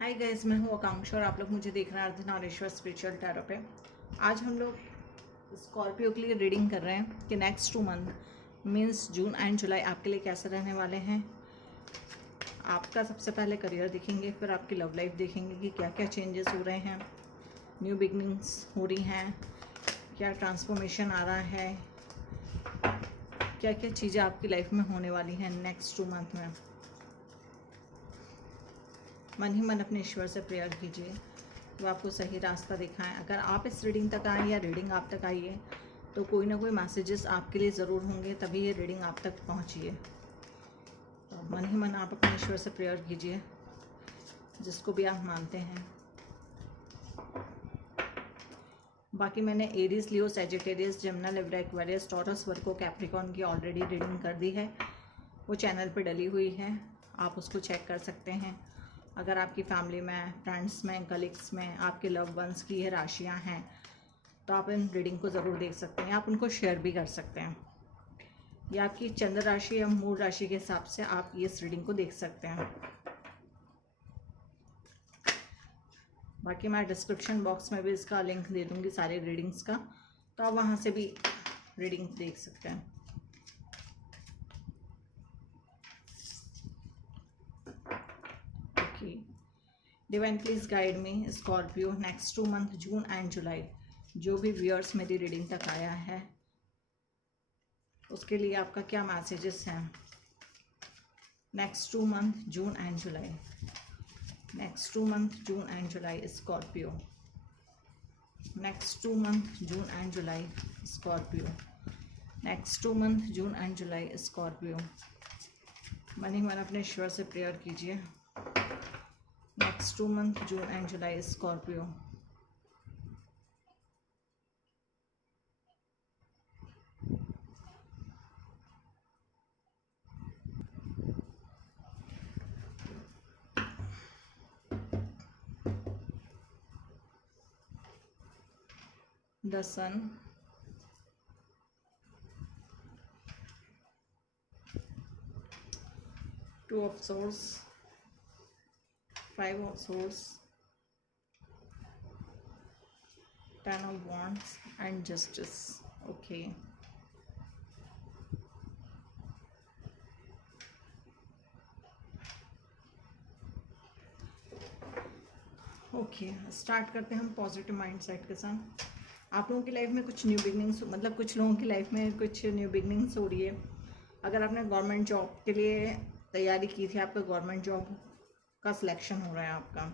Hi guys, मैं हूँ आकांक्षा और आप लोग मुझे देख रहे हैं अर्धनारीश्वर स्पिरिचुअल टैरो पे। आज हम लोग स्कॉर्पियो के लिए रीडिंग कर रहे हैं कि next 2 month means June and July आपके लिए कैसे रहने वाले हैं। आपका सबसे पहले करियर देखेंगे, फिर आपकी लव लाइफ देखेंगे कि क्या क्या चेंजेस हो रहे हैं, न्यू बिगनिंग्स हो रही हैं, क्या ट्रांसफॉर्मेशन आ रहा है, क्या क्या चीज़ें आपकी लाइफ में होने वाली हैं नेक्स्ट 2 मंथ में। मन ही मन अपने ईश्वर से प्रेयर कीजिए वो आपको सही रास्ता दिखाएं। अगर आप इस रीडिंग तक आए या रीडिंग आप तक आई है तो कोई ना कोई मैसेजेस आपके लिए ज़रूर होंगे, तभी ये रीडिंग आप तक पहुंची है। तो मन ही मन आप अपने ईश्वर से प्रेयर कीजिए, जिसको भी आप मानते हैं। बाकी मैंने Aries, Leo, Sagittarius, Gemini, Libra, Aquarius, Taurus, Virgo, Capricorn की ऑलरेडी रीडिंग कर दी है। वो चैनल पे डली हुई है, आप उसको चेक कर सकते हैं। अगर आपकी फैमिली में, फ्रेंड्स में, कलीग्स में, आपके लव वंस की ये राशियाँ हैं तो आप इन रीडिंग को ज़रूर देख सकते हैं। आप उनको शेयर भी कर सकते हैं, या आपकी चंद्र राशि या मूल राशि के हिसाब से आप इस रीडिंग को देख सकते हैं। बाकी मैं डिस्क्रिप्शन बॉक्स में भी इसका लिंक दे दूँगी सारे रीडिंग्स का, तो आप वहाँ से भी रीडिंग देख सकते हैं। Divine please guide me Scorpio next 2 month June and July. जो भी व्यूअर्स मेरी रीडिंग तक आया है उसके लिए आपका क्या मैसेजेस हैं next 2 month June and July. Next 2 month June and July Scorpio. Next 2 month June and July Scorpio. Next 2 month June and July Scorpio. मन ही मन अपने ईश्वर से प्रेयर कीजिए। Next 2 month June and July Scorpio. The sun, 2 of swords, 5 of swords, 10 of wands and justice. Okay, start करते हैं हम पॉजिटिव माइंड सेट के साथ। आप लोगों की लाइफ में कुछ न्यू बिगनिंग्स, मतलब कुछ लोगों की लाइफ में कुछ न्यू बिगनिंग्स हो रही है। अगर आपने गवर्नमेंट जॉब के लिए तैयारी की थी, आपका गवर्नमेंट जॉब का सिलेक्शन हो रहा है आपका।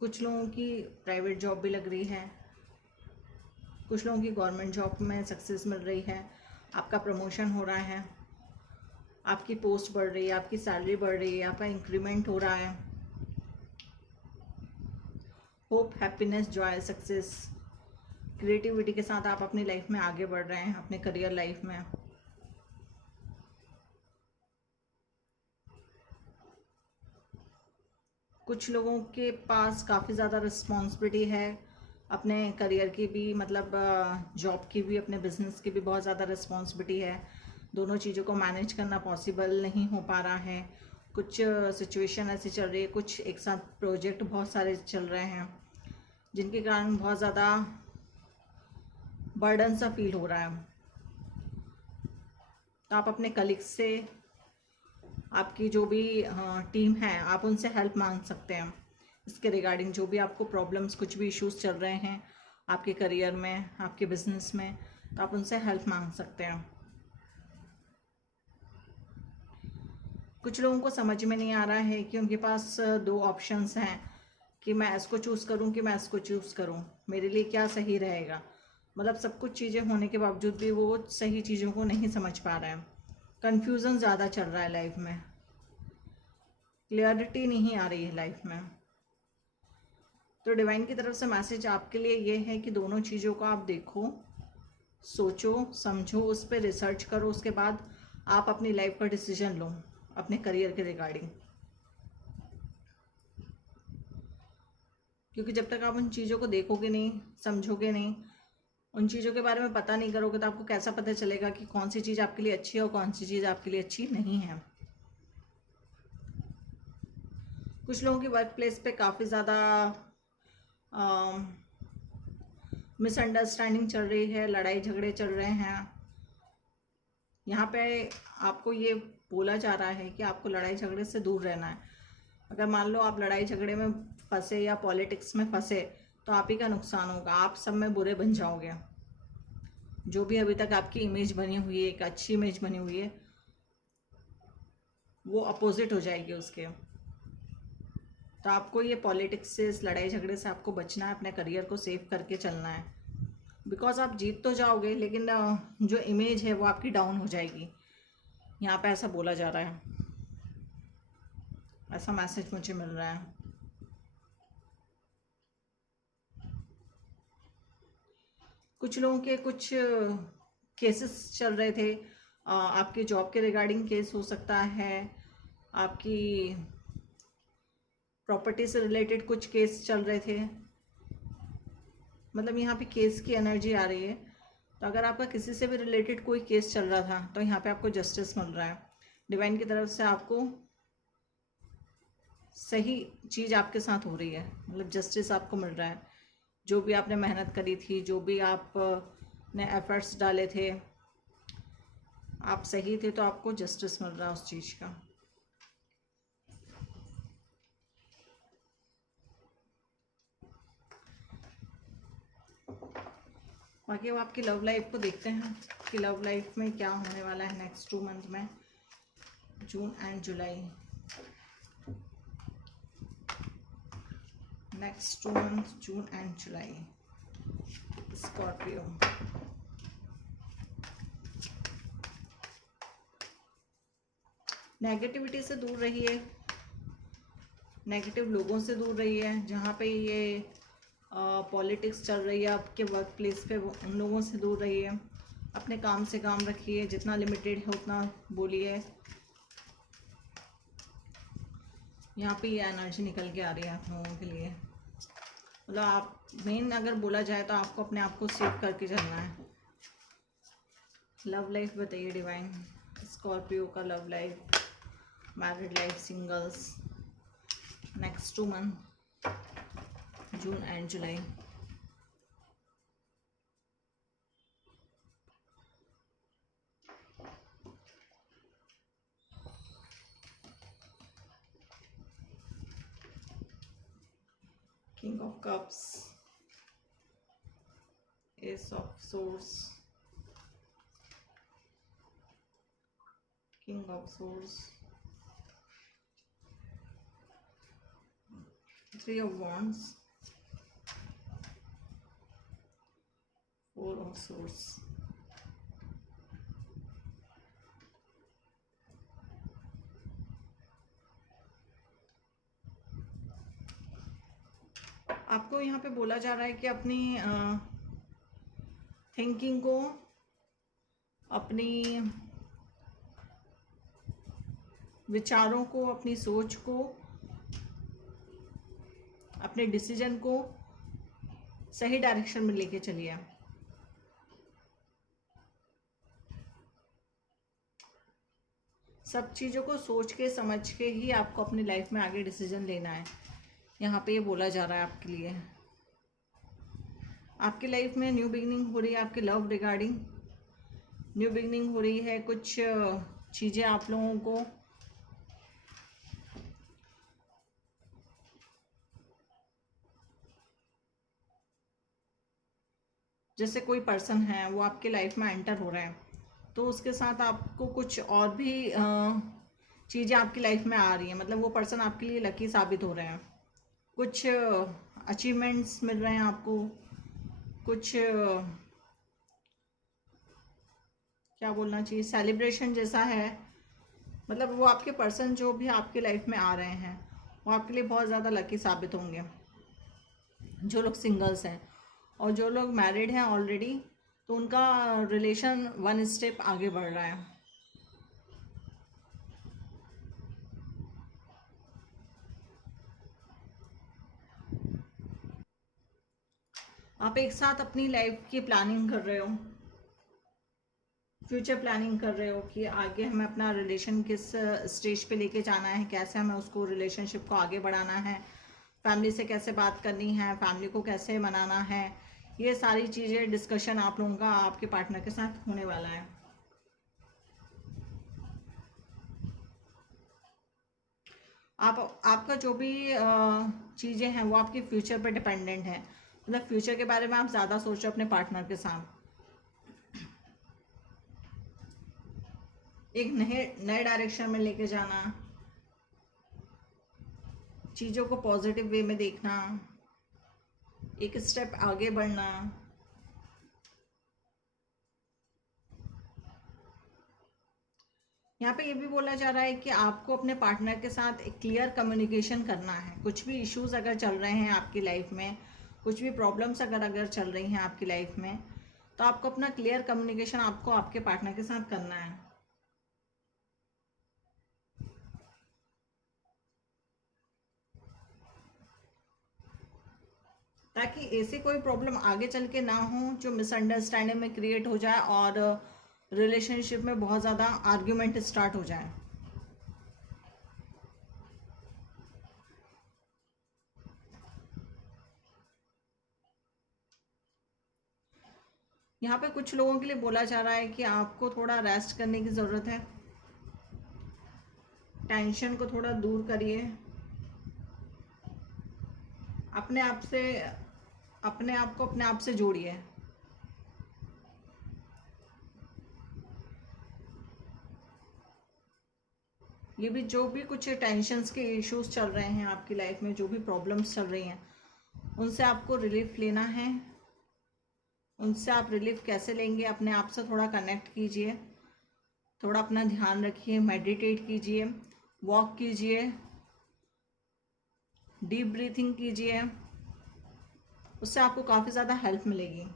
कुछ लोगों की प्राइवेट जॉब भी लग रही है, कुछ लोगों की गवर्नमेंट जॉब में सक्सेस मिल रही है, आपका प्रमोशन हो रहा है, आपकी पोस्ट बढ़ रही है, आपकी सैलरी बढ़ रही है, आपका इंक्रीमेंट हो रहा है। Hope, happiness, Joy, success, creativity के साथ आप अपनी लाइफ में आगे बढ़ रहे हैं, अपने करियर लाइफ में। कुछ लोगों के पास काफ़ी ज़्यादा रिस्पॉन्सिबिलिटी है, अपने करियर की भी, मतलब जॉब की भी, अपने बिजनेस की भी बहुत ज़्यादा रिस्पॉन्सिबिलिटी है। दोनों चीज़ों को मैनेज करना पॉसिबल नहीं हो पा रहा है। कुछ सिचुएशन ऐसी चल रही है, कुछ एक साथ प्रोजेक्ट बहुत सारे चल रहे हैं, जिनके कारण बहुत ज़्यादा बर्डन सा फील हो रहा है। तो आप अपने कलीग्स से, आपकी जो भी टीम है, आप उनसे हेल्प मांग सकते हैं इसके रिगार्डिंग। जो भी आपको प्रॉब्लम्स, कुछ भी इश्यूज चल रहे हैं आपके करियर में, आपके बिजनेस में, तो आप उनसे हेल्प मांग सकते हैं। कुछ लोगों को समझ में नहीं आ रहा है कि उनके पास 2 ऑप्शंस हैं कि मैं इसको चूज़ करूं कि मैं इसको चूज़ करूं, मेरे लिए क्या सही रहेगा। मतलब सब कुछ चीज़ें होने के बावजूद भी वो सही चीज़ों को नहीं समझ पा रहे हैं। कन्फ्यूज़न ज़्यादा चल रहा है लाइफ में, क्लियरिटी नहीं आ रही है लाइफ में। तो डिवाइन की तरफ से मैसेज आपके लिए ये है कि दोनों चीज़ों को आप देखो, सोचो, समझो, उस पर रिसर्च करो, उसके बाद आप अपनी लाइफ का डिसीजन लो अपने करियर के रिगार्डिंग। क्योंकि जब तक आप उन चीज़ों को देखोगे नहीं, समझोगे नहीं, उन चीज़ों के बारे में पता नहीं करोगे, तो आपको कैसा पता चलेगा कि कौन सी चीज़ आपके लिए अच्छी है और कौन सी चीज़ आपके लिए अच्छी नहीं है। कुछ लोगों की वर्क प्लेस पे काफ़ी ज़्यादा मिसअंडरस्टैंडिंग चल रही है, लड़ाई झगड़े चल रहे हैं। यहाँ पे आपको ये बोला जा रहा है कि आपको लड़ाई झगड़े से दूर रहना है। अगर मान लो आप लड़ाई झगड़े में फंसे या पॉलिटिक्स में फंसे तो आप ही का नुकसान होगा, आप सब में बुरे बन जाओगे। जो भी अभी तक आपकी इमेज बनी हुई है, एक अच्छी इमेज बनी हुई है, वो अपोजिट हो जाएगी उसके। तो आपको ये पॉलिटिक्स से, इस लड़ाई झगड़े से आपको बचना है, अपने करियर को सेव करके चलना है। बिकॉज आप जीत तो जाओगे लेकिन जो इमेज है वो आपकी डाउन हो जाएगी। यहाँ पे ऐसा बोला जा रहा है, ऐसा मैसेज मुझे मिल रहा है। कुछ लोगों के कुछ केसेस चल रहे थे, आपके जॉब के रिगार्डिंग केस हो सकता है, आपकी प्रॉपर्टी से रिलेटेड कुछ केस चल रहे थे। मतलब यहाँ पे केस की एनर्जी आ रही है। तो अगर आपका किसी से भी रिलेटेड कोई केस चल रहा था तो यहाँ पे आपको जस्टिस मिल रहा है। डिवाइन की तरफ से आपको सही चीज़ आपके साथ हो रही है, मतलब जस्टिस आपको मिल रहा है। जो भी आपने मेहनत करी थी, जो भी आपने एफर्ट्स डाले थे, आप सही थे, तो आपको जस्टिस मिल रहा है उस चीज़ का। बाकी अब आपकी लव लाइफ को देखते हैं कि लव लाइफ में क्या होने वाला है नेक्स्ट 2 मंथ में, June and July. Next 2 month, June and July. Scorpio, negativity से दूर रहिए, नेगेटिव लोगों से दूर रहिए। जहाँ पे ये पॉलिटिक्स चल रही है आपके वर्क प्लेस पे, उन लोगों से दूर रहिए। अपने काम से काम रखिए, जितना लिमिटेड है उतना बोलिए। यहाँ पे ये एनर्जी निकल के आ रही है आप लोगों के लिए। मतलब आप मेन अगर बोला जाए तो आपको अपने आप को सेव करके चलना है। लव लाइफ बताइए डिवाइन, स्कॉर्पियो का love life, married life, singles, next 2 month, June and July. King of Cups, Ace of Swords, King of Swords, 3 of Wands, 4 of Swords। आपको यहाँ पे बोला जा रहा है कि अपनी थिंकिंग को, अपनी विचारों को, अपनी सोच को, अपने डिसीजन को सही डायरेक्शन में लेके चलिए। सब चीज़ों को सोच के समझ के ही आपको अपनी लाइफ में आगे डिसीजन लेना है। यहाँ पे ये बोला जा रहा है आपके लिए। आपकी लाइफ में न्यू बिगिनिंग हो रही है, आपके लव रिगार्डिंग न्यू बिगिनिंग हो रही है। कुछ चीज़ें आप लोगों को जैसे कोई पर्सन है वो आपके लाइफ में एंटर हो रहा है, तो उसके साथ आपको कुछ और भी चीज़ें आपकी लाइफ में आ रही हैं। मतलब वो पर्सन आपके लिए लकी साबित हो रहे हैं। कुछ अचीवमेंट्स मिल रहे हैं आपको, कुछ क्या बोलना चाहिए, सेलिब्रेशन जैसा है। मतलब वो आपके पर्सन जो भी आपके लाइफ में आ रहे हैं वो आपके लिए बहुत ज़्यादा लकी साबित होंगे। जो लोग सिंगल्स हैं और जो लोग मैरिड हैं ऑलरेडी, तो उनका रिलेशन 1 स्टेप आगे बढ़ रहा है। आप एक साथ अपनी लाइफ की प्लानिंग कर रहे हो। फ्यूचर प्लानिंग कर रहे हो कि आगे हमें अपना रिलेशन किस स्टेज पे लेके जाना है, कैसे हमें उसको रिलेशनशिप को आगे बढ़ाना है, फैमिली से कैसे बात करनी है, फैमिली को कैसे मनाना है। ये सारी चीज़ें डिस्कशन आप लोगों का आपके पार्टनर के साथ होने वाला है। आपका जो भी चीज़ें हैं वो आपके फ्यूचर पर डिपेंडेंट है। मतलब फ्यूचर के बारे में आप ज़्यादा सोच रहे हो अपने पार्टनर के साथ। एक नए डायरेक्शन में लेके जाना, चीज़ों को पॉजिटिव वे में देखना, एक स्टेप आगे बढ़ना। यहाँ पे ये भी बोला जा रहा है कि आपको अपने पार्टनर के साथ एक क्लियर कम्युनिकेशन करना है। कुछ भी इश्यूज अगर चल रहे हैं आपकी लाइफ में, कुछ भी प्रॉब्लम्स अगर चल रही हैं आपकी लाइफ में, तो आपको अपना क्लियर कम्युनिकेशन आपको आपके पार्टनर के साथ करना है, ताकि ऐसे कोई प्रॉब्लम आगे चल के ना हो जो मिसअंडरस्टैंडिंग में क्रिएट हो जाए और रिलेशनशिप में बहुत ज़्यादा आर्ग्यूमेंट स्टार्ट हो जाए। यहाँ पे कुछ लोगों के लिए बोला जा रहा है कि आपको थोड़ा रेस्ट करने की ज़रूरत है, टेंशन को थोड़ा दूर करिए, अपने आप को अपने आप से जोड़िए। ये भी जो भी कुछ टेंशन्स के इश्यूज चल रहे हैं आपकी लाइफ में, जो भी प्रॉब्लम्स चल रही हैं, उनसे आपको रिलीफ लेना है। उनसे आप रिलीफ कैसे लेंगे? अपने आप से थोड़ा कनेक्ट कीजिए, थोड़ा अपना ध्यान रखिए, मेडिटेट कीजिए, वॉक कीजिए, डीप ब्रीथिंग कीजिए। उससे आपको काफ़ी ज़्यादा हेल्प मिलेगी।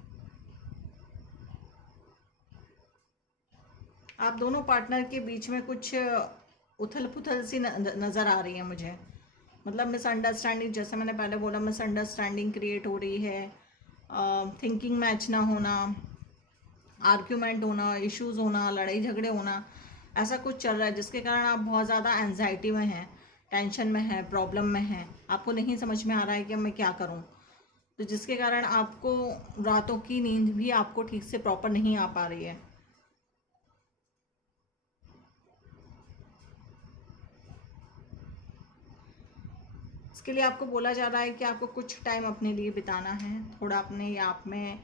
आप दोनों पार्टनर के बीच में कुछ उथल पुथल सी नज़र आ रही है मुझे। मतलब मिसअंडरस्टैंडिंग, जैसे मैंने पहले बोला, मिसअंडरस्टैंडिंग क्रिएट हो रही है, थिंकिंग मैच ना होना, आर्ग्यूमेंट होना, इश्यूज होना, लड़ाई झगड़े होना, ऐसा कुछ चल रहा है जिसके कारण आप बहुत ज़्यादा एंजाइटी में हैं, टेंशन में हैं, प्रॉब्लम में हैं। आपको नहीं समझ में आ रहा है कि मैं क्या करूं, तो जिसके कारण आपको रातों की नींद भी आपको ठीक से प्रॉपर नहीं आ पा रही है। इसके लिए आपको बोला जा रहा है कि आपको कुछ टाइम अपने लिए बिताना है, थोड़ा अपने आप में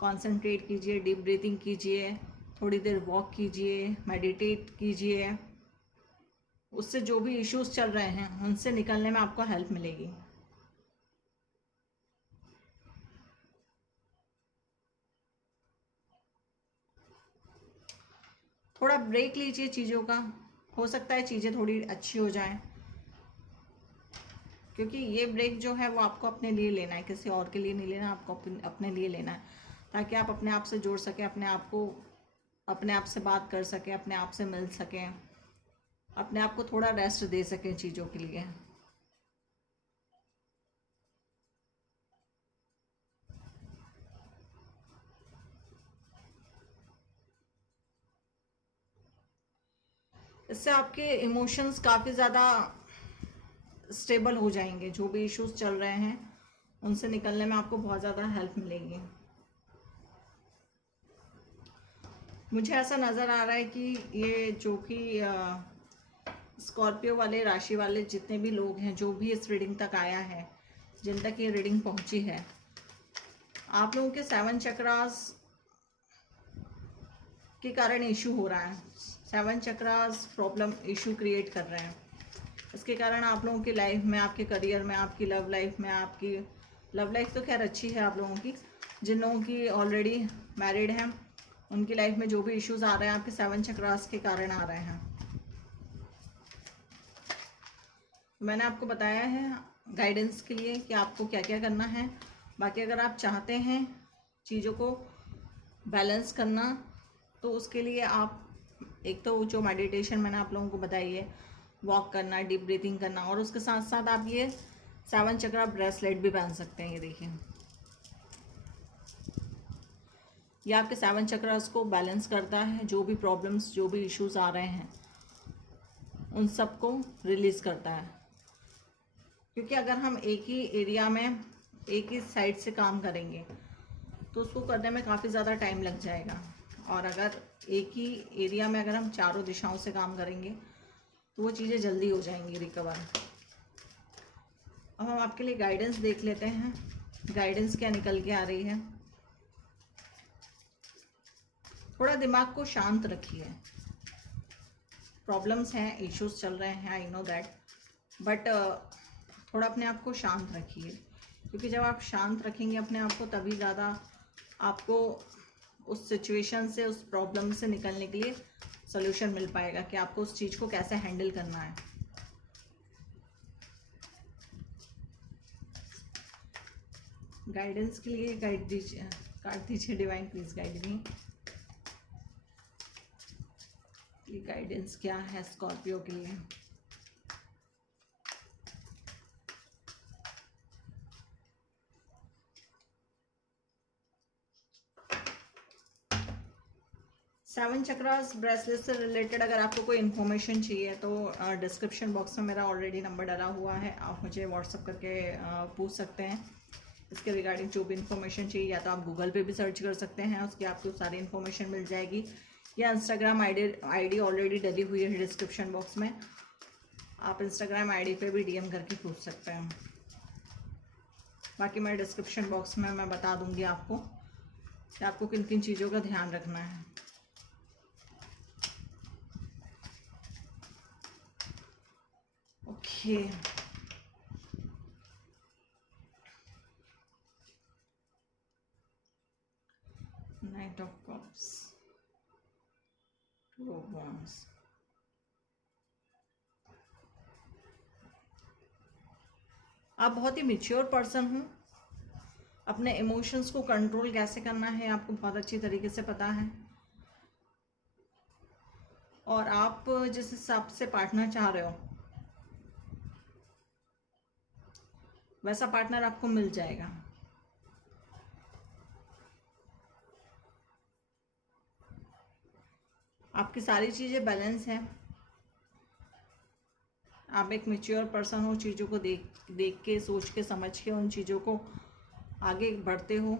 कंसंट्रेट कीजिए, डीप ब्रीथिंग कीजिए, थोड़ी देर वॉक कीजिए, मेडिटेट कीजिए। उससे जो भी इश्यूज चल रहे हैं उनसे निकलने में आपको हेल्प मिलेगी। थोड़ा ब्रेक लीजिए चीज़ों का, हो सकता है चीज़ें थोड़ी अच्छी हो जाएं, क्योंकि ये ब्रेक जो है वो आपको अपने लिए लेना है, किसी और के लिए नहीं लेना, आपको अपने लिए लेना है, ताकि आप अपने आप से जुड़ सकें, अपने आप को, अपने आप से बात कर सकें, अपने आप से मिल सकें, अपने आप को थोड़ा रेस्ट दे सकें चीज़ों के लिए। इससे आपके इमोशंस काफ़ी ज़्यादा स्टेबल हो जाएंगे। जो भी इश्यूज चल रहे हैं उनसे निकलने में आपको बहुत ज़्यादा हेल्प मिलेगी। मुझे ऐसा नज़र आ रहा है कि ये जो कि स्कॉर्पियो वाले राशि वाले जितने भी लोग हैं, जो भी इस रीडिंग तक आया है, जिन तक ये रीडिंग पहुंची है, आप लोगों के 7 चक्रास के कारण इशू हो रहा है। 7 चक्रास प्रॉब्लम इशू क्रिएट कर रहे हैं। इसके कारण आप लोगों की लाइफ में, आपके करियर में, आपकी लव लाइफ में, आपकी लव लाइफ तो खैर अच्छी है आप लोगों की, जिन लोगों की ऑलरेडी मैरिड हैं उनकी लाइफ में जो भी इश्यूज आ रहे हैं आपके 7 चक्रास के कारण आ रहे हैं। मैंने आपको बताया है गाइडेंस के लिए कि आपको क्या क्या करना है। बाकी अगर आप चाहते हैं चीज़ों को बैलेंस करना, तो उसके लिए आप एक तो जो मेडिटेशन मैंने आप लोगों को बताई है, वॉक करना, डीप ब्रीथिंग करना, और उसके साथ साथ आप ये 7 चक्रा ब्रेसलेट भी पहन सकते हैं। ये देखिए, ये आपके 7 चक्रास को बैलेंस करता है, जो भी प्रॉब्लम्स, जो भी इश्यूज आ रहे हैं उन सब को रिलीज़ करता है। क्योंकि अगर हम एक ही एरिया में एक ही साइड से काम करेंगे तो उसको करने में काफ़ी ज़्यादा टाइम लग जाएगा, और अगर एक ही एरिया में अगर हम चारों दिशाओं से काम करेंगे तो वो चीज़ें जल्दी हो जाएंगी रिकवर। अब हम आपके लिए गाइडेंस देख लेते हैं, गाइडेंस क्या निकल के आ रही है। थोड़ा दिमाग को शांत रखिए। प्रॉब्लम्स हैं, इश्यूज चल रहे हैं, आई नो दैट, बट थोड़ा अपने आप को शांत रखिए, क्योंकि जब आप शांत रखेंगे अपने आप को तभी ज़्यादा आपको उस सिचुएशन से, उस प्रॉब्लम से निकलने के लिए सॉल्यूशन मिल पाएगा कि आपको उस चीज़ को कैसे हैंडल करना है। गाइडेंस के लिए गाइड दीजिए, कार्ड दीजिए divine, please guide me. Guidance क्या है स्कॉर्पियो के लिए? सेवन चक्रास ब्रेसलेट से रिलेटेड अगर आपको कोई इन्फॉर्मेशन चाहिए तो डिस्क्रिप्शन बॉक्स में मेरा ऑलरेडी नंबर डाला हुआ है, आप मुझे व्हाट्सअप करके पूछ सकते हैं इसके रिगार्डिंग जो भी इन्फॉर्मेशन चाहिए। या तो आप गूगल पे भी सर्च कर सकते हैं, उसकी आपको सारी इन्फॉर्मेशन मिल जाएगी, या इंस्टाग्राम आईडी ऑलरेडी डली हुई है डिस्क्रिप्शन बॉक्स में, आप इंस्टाग्राम आईडी पे भी डीएम करके पूछ सकते हैं। बाकी मैं डिस्क्रिप्शन बॉक्स में मैं बता दूंगी आपको कि आपको किन किन चीज़ों का ध्यान रखना है। Okay, night of cups, two of wands. आप बहुत ही मैच्योर पर्सन हो, अपने इमोशंस को कंट्रोल कैसे करना है आपको बहुत अच्छी तरीके से पता है, और आप जिस हिसाब से पार्टनर चाह रहे हो वैसा पार्टनर आपको मिल जाएगा। आपकी सारी चीज़ें बैलेंस हैं, आप एक मैच्योर पर्सन हो, चीज़ों को देख के, सोच के, समझ के उन चीज़ों को आगे बढ़ते हो।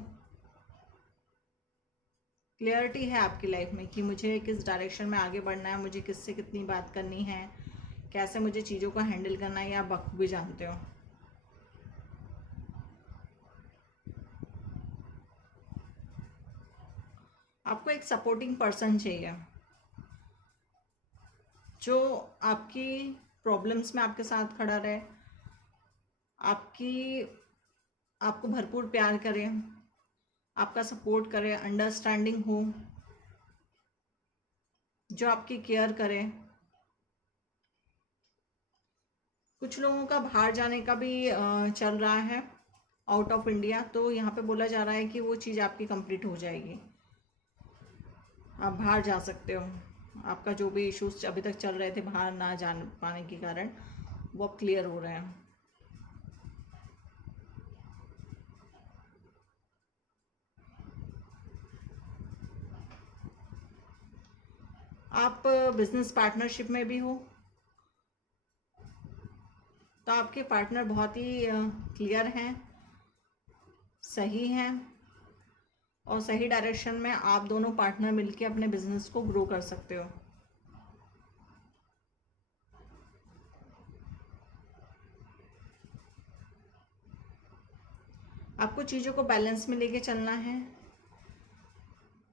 क्लियरिटी है आपकी लाइफ में कि मुझे किस डायरेक्शन में आगे बढ़ना है, मुझे किससे कितनी बात करनी है, कैसे मुझे चीज़ों को हैंडल करना है, ये आप बखूबी जानते हो। आपको एक सपोर्टिंग पर्सन चाहिए जो आपकी प्रॉब्लम्स में आपके साथ खड़ा रहे, आपको भरपूर प्यार करे, आपका सपोर्ट करे, अंडरस्टैंडिंग हो, जो आपकी केयर करे। कुछ लोगों का बाहर जाने का भी चल रहा है, आउट ऑफ इंडिया, तो यहाँ पे बोला जा रहा है कि वो चीज़ आपकी कंप्लीट हो जाएगी, आप बाहर जा सकते हो। आपका जो भी इश्यूज अभी तक चल रहे थे बाहर ना जान पाने के कारण, वो अब क्लियर हो रहे हैं। आप बिजनेस पार्टनरशिप में भी हो तो आपके पार्टनर बहुत ही क्लियर हैं, सही हैं, और सही डायरेक्शन में आप दोनों पार्टनर मिलके अपने बिजनेस को ग्रो कर सकते हो। आपको चीज़ों को बैलेंस में लेके चलना है,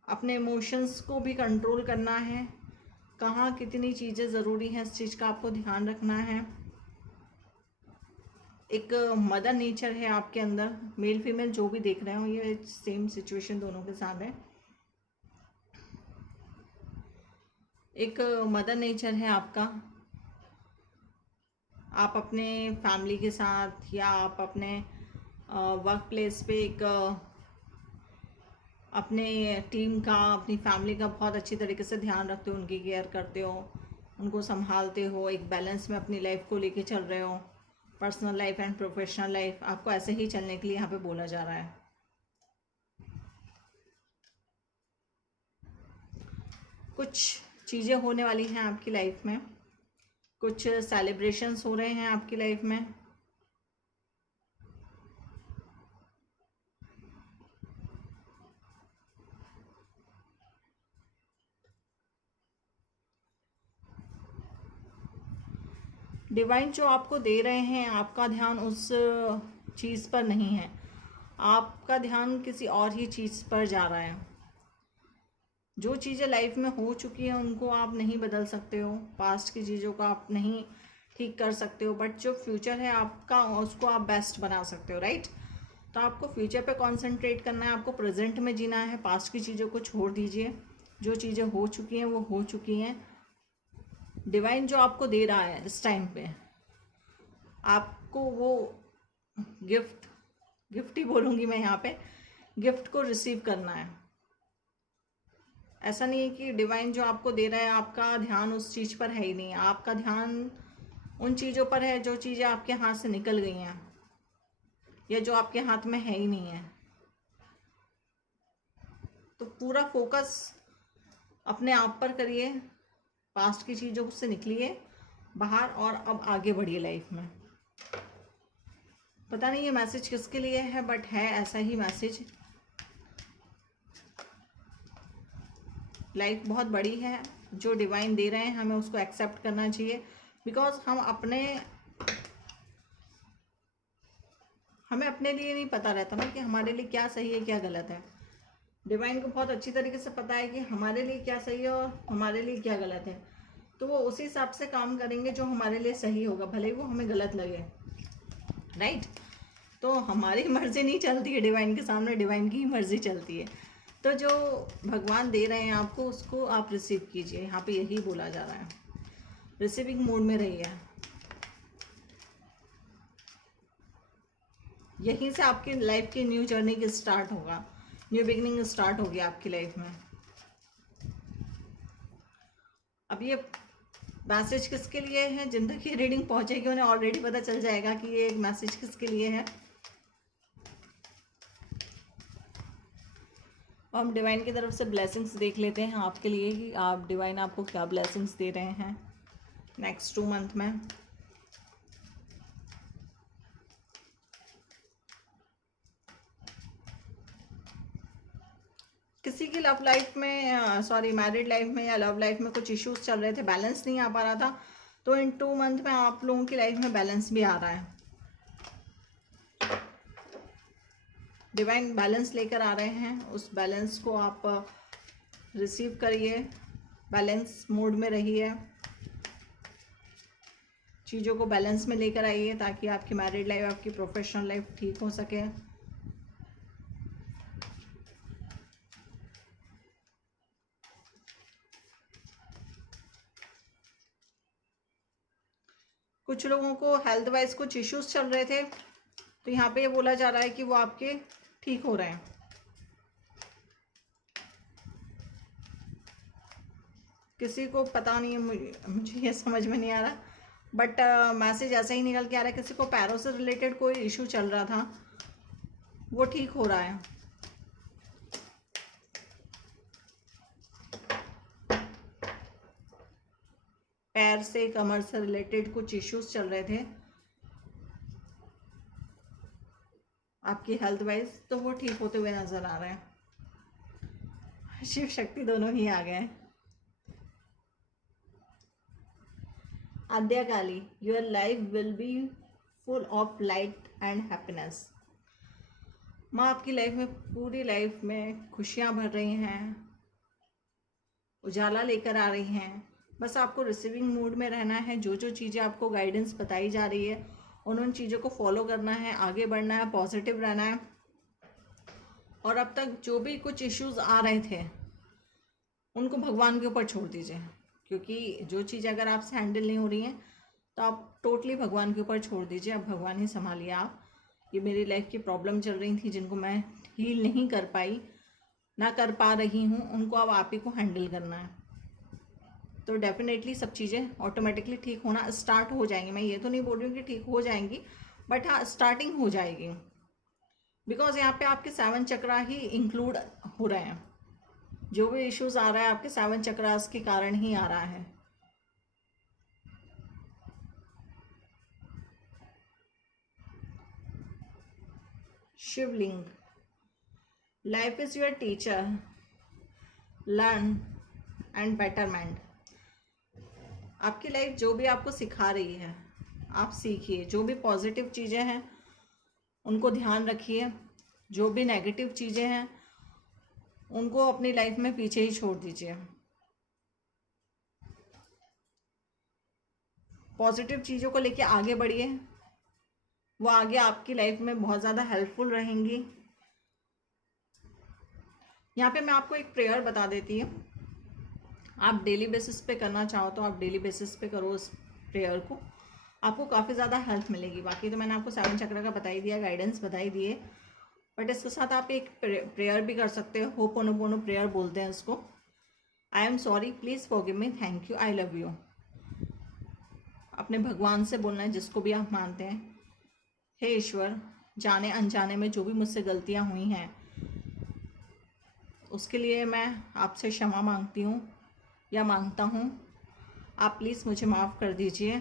अपने इमोशंस को भी कंट्रोल करना है, कहाँ कितनी चीज़ें ज़रूरी हैं इस चीज़ का आपको ध्यान रखना है। एक मदर नेचर है आपके अंदर, मेल फीमेल जो भी देख रहे हो ये सेम सिचुएशन दोनों के साथ है। एक मदर नेचर है आपका, आप अपने फैमिली के साथ या आप अपने वर्क प्लेस पे एक अपने टीम का, अपनी फैमिली का बहुत अच्छी तरीके से ध्यान रखते हो, उनकी केयर करते हो, उनको संभालते हो, एक बैलेंस में अपनी लाइफ को लेके चल रहे हो। Personal life and professional life आपको ऐसे ही चलने के लिए यहाँ पे बोला जा रहा है। कुछ चीज़ें होने वाली हैं आपकी लाइफ में, कुछ सेलिब्रेशंस हो रहे हैं आपकी लाइफ में। डिवाइन जो आपको दे रहे हैं, आपका ध्यान उस चीज़ पर नहीं है, आपका ध्यान किसी और ही चीज़ पर जा रहा है। जो चीज़ें लाइफ में हो चुकी हैं उनको आप नहीं बदल सकते हो, पास्ट की चीज़ों को आप नहीं ठीक कर सकते हो, बट जो फ्यूचर है आपका उसको आप बेस्ट बना सकते हो, राइट। तो आपको फ्यूचर पे कंसंट्रेट करना है, आपको प्रेजेंट में जीना है, पास्ट की चीज़ों को छोड़ दीजिए। जो चीज़ें हो चुकी हैं वो हो चुकी हैं। डिवाइन जो आपको दे रहा है इस टाइम पे, आपको वो गिफ्ट ही बोलूँगी मैं यहाँ पे, गिफ्ट को रिसीव करना है। ऐसा नहीं है कि डिवाइन जो आपको दे रहा है आपका ध्यान उस चीज़ पर है ही नहीं, आपका ध्यान उन चीज़ों पर है जो चीज़ें आपके हाथ से निकल गई हैं या जो आपके हाथ में है ही नहीं है। तो पूरा फोकस अपने आप पर करिए, पास्ट की चीज़ों से निकलिए बाहर और अब आगे बढ़िए लाइफ में। पता नहीं ये मैसेज किसके लिए है, बट है ऐसा ही मैसेज। लाइफ बहुत बड़ी है, जो डिवाइन दे रहे हैं हमें उसको एक्सेप्ट करना चाहिए, बिकॉज हमें अपने लिए नहीं पता रहता ना कि हमारे लिए क्या सही है क्या गलत है। डिवाइन को बहुत अच्छी तरीके से पता है कि हमारे लिए क्या सही है और हमारे लिए क्या गलत है, तो वो उसी हिसाब से काम करेंगे जो हमारे लिए सही होगा, भले ही वो हमें गलत लगे, राइट। तो हमारी मर्जी नहीं चलती है डिवाइन के सामने, डिवाइन की ही मर्जी चलती है। तो जो भगवान दे रहे हैं आपको उसको आप रिसीव कीजिए, यहाँ पे यही बोला जा रहा है, रिसीविंग मोड में रहिए। यहीं से आपकी लाइफ की न्यू जर्नी की स्टार्ट होगा, न्यू बिगिनिंग स्टार्ट होगी आपकी लाइफ में। अब ये मैसेज किसके लिए है, जिन तक ये रीडिंग पहुंचेगी उन्हें ऑलरेडी पता चल जाएगा कि ये मैसेज किसके लिए है। और हम डिवाइन की तरफ से ब्लेसिंग्स देख लेते हैं आपके लिए कि आप डिवाइन आपको क्या ब्लेसिंग्स दे रहे हैं नेक्स्ट 2 मंथ में। किसी की लव लाइफ में मैरिड लाइफ में या लव लाइफ में कुछ इश्यूज चल रहे थे, बैलेंस नहीं आ पा रहा था, तो इन 2 मंथ में आप लोगों की लाइफ में बैलेंस भी आ रहा है। डिवाइन बैलेंस लेकर आ रहे हैं, उस बैलेंस को आप रिसीव करिए, बैलेंस मोड में रहिए, चीज़ों को बैलेंस में लेकर आइए ताकि आपकी मैरिड लाइफ, आपकी प्रोफेशनल लाइफ ठीक हो सके। कुछ लोगों को हेल्थ वाइज कुछ इश्यूज चल रहे थे, तो यहाँ पे ये बोला जा रहा है कि वो आपके ठीक हो रहे हैं। किसी को पता नहीं है, मुझे ये समझ में नहीं आ रहा, बट मैसेज ऐसा ही निकल के आ रहा है, किसी को पैरों से रिलेटेड कोई इशू चल रहा था वो ठीक हो रहा है। पैर से, कमर से रिलेटेड कुछ इश्यूज चल रहे थे आपकी हेल्थ वाइज, तो वो ठीक होते हुए नजर आ रहे हैं। शिव शक्ति दोनों ही आ गए। Adya Kali, your life will be full of light and happiness. माँ आपकी लाइफ में, पूरी लाइफ में खुशियाँ भर रही हैं, उजाला लेकर आ रही हैं। बस आपको रिसीविंग मूड में रहना है, जो जो चीज़ें आपको गाइडेंस बताई जा रही है उन चीज़ों को फॉलो करना है, आगे बढ़ना है, पॉजिटिव रहना है। और अब तक जो भी कुछ इश्यूज आ रहे थे उनको भगवान के ऊपर छोड़ दीजिए, क्योंकि जो चीज़ अगर आपसे हैंडल नहीं हो रही है तो आप टोटली भगवान के ऊपर छोड़ दीजिए। अब भगवान ही संभालिए आप। ये मेरी लाइफ की प्रॉब्लम चल रही थी जिनको मैं हील नहीं कर पाई, ना कर पा रही हूँ, उनको अब आप ही को हैंडल करना है। तो डेफिनेटली सब चीज़ें ऑटोमेटिकली ठीक होना स्टार्ट हो जाएंगी। मैं ये तो नहीं बोल रही हूँ कि ठीक हो जाएंगी, बट हाँ स्टार्टिंग हो जाएगी, बिकॉज यहाँ पे आपके 7 चक्रा ही इंक्लूड हो रहे हैं। जो भी इश्यूज आ रहा है आपके 7 चक्रास के कारण ही आ रहा है। Shivling, life is your teacher, learn and betterment. आपकी लाइफ जो भी आपको सिखा रही है आप सीखिए। जो भी पॉजिटिव चीज़ें हैं उनको ध्यान रखिए, जो भी नेगेटिव चीज़ें हैं उनको अपनी लाइफ में पीछे ही छोड़ दीजिए। पॉजिटिव चीज़ों को लेके आगे बढ़िए, वो आगे आपकी लाइफ में बहुत ज़्यादा हेल्पफुल रहेंगी। यहाँ पे मैं आपको एक प्रेयर बता देती हूँ, आप डेली बेसिस पे करना चाहो तो आप डेली बेसिस पे करो उस प्रेयर को, आपको काफ़ी ज़्यादा हेल्प मिलेगी। बाकी तो मैंने आपको 7 चक्र का बता ही दिया, गाइडेंस बता ही दिए, बट इसके साथ आप एक प्रेयर भी कर सकते हो। होपोनोपोनो प्रेयर बोलते हैं इसको। I am sorry, please forgive me, thank you, I love you. अपने भगवान से बोलना है, जिसको भी आप मानते हैं। हे ईश्वर, जाने अनजाने में जो भी मुझसे गलतियाँ हुई हैं उसके लिए मैं आपसे क्षमा मांगती हूँ या मांगता हूँ। आप प्लीज़ मुझे माफ़ कर दीजिए।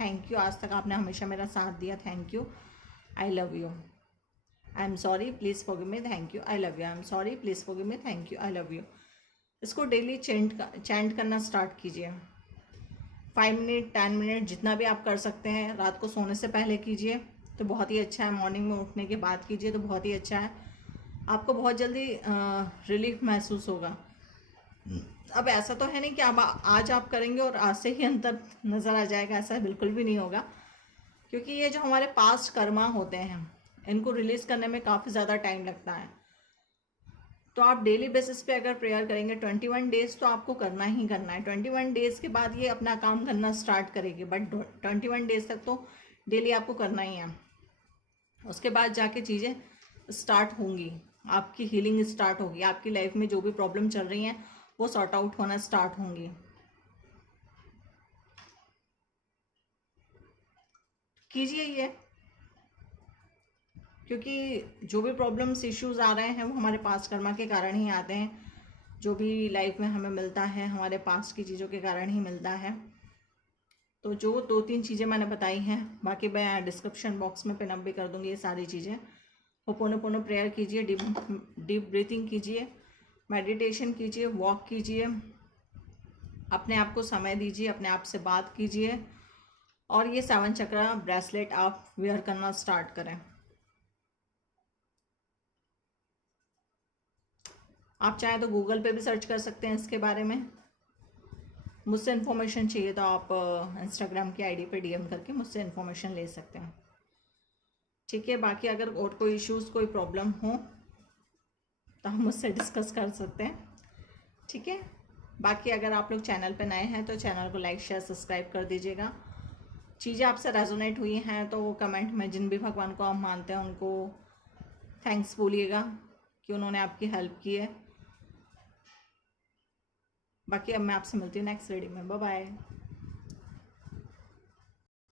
थैंक यू, आज तक आपने हमेशा मेरा साथ दिया, thank you, I love you. I am sorry, please forgive me, thank you, I love you. I am sorry, please forgive me, thank you, I love you. इसको डेली चैंट करना start कीजिए। 5 मिनट 10 मिनट जितना भी आप कर सकते हैं। रात को सोने से पहले कीजिए तो बहुत ही अच्छा है, मॉर्निंग में उठने के बाद कीजिए तो बहुत ही अच्छा है। आपको बहुत जल्दी रिलीफ महसूस होगा। अब ऐसा तो है नहीं कि अब आज आप करेंगे और आज से ही अंतर नज़र आ जाएगा, ऐसा बिल्कुल भी नहीं होगा। क्योंकि ये जो हमारे पास्ट कर्मा होते हैं इनको रिलीज़ करने में काफ़ी ज़्यादा टाइम लगता है। तो आप डेली बेसिस पे अगर प्रेयर करेंगे 21 डेज़ तो आपको करना ही करना है। 21 डेज़ के बाद ये अपना काम करना स्टार्ट करेगी, बट 21 डेज़ तक तो डेली आपको करना ही है। उसके बाद जाके चीज़ें स्टार्ट होंगी, आपकी हीलिंग स्टार्ट होगी, आपकी लाइफ में जो भी प्रॉब्लम चल रही हैं वो सॉर्ट आउट होना स्टार्ट होंगी। कीजिए ये, क्योंकि जो भी प्रॉब्लम्स इश्यूज आ रहे हैं वो हमारे पास्ट कर्मा के कारण ही आते हैं। जो भी लाइफ में हमें मिलता है हमारे पास्ट की चीज़ों के कारण ही मिलता है। तो जो 2-3 चीज़ें मैंने बताई हैं, बाकी मैं डिस्क्रिप्शन बॉक्स में पिन अप भी कर दूँगी ये सारी चीज़ें। होपोनोपोनो प्रेयर कीजिए, डीप ब्रीथिंग कीजिए, मेडिटेशन कीजिए, वॉक कीजिए, अपने आप को समय दीजिए, अपने आप से बात कीजिए और ये 7 चक्र ब्रेसलेट आप वेयर करना स्टार्ट करें। आप चाहें तो गूगल पे भी सर्च कर सकते हैं इसके बारे में। मुझसे इन्फॉर्मेशन चाहिए तो आप इंस्टाग्राम की आईडी पे डीएम करके मुझसे इन्फॉर्मेशन ले सकते हैं, ठीक है। बाकी अगर और कोई इश्यूज़ कोई प्रॉब्लम हो तो हम मुझसे डिस्कस कर सकते हैं, ठीक है। बाकी अगर आप लोग चैनल पे नए हैं तो चैनल को लाइक शेयर सब्सक्राइब कर दीजिएगा। चीज़ें आपसे रेजोनेट हुई हैं तो कमेंट में जिन भी भगवान को आप मानते हैं उनको थैंक्स बोलिएगा कि उन्होंने आपकी हेल्प की है। बाकी अब मैं आपसे मिलती हूँ नेक्स्ट वीडियो में। Bye bye.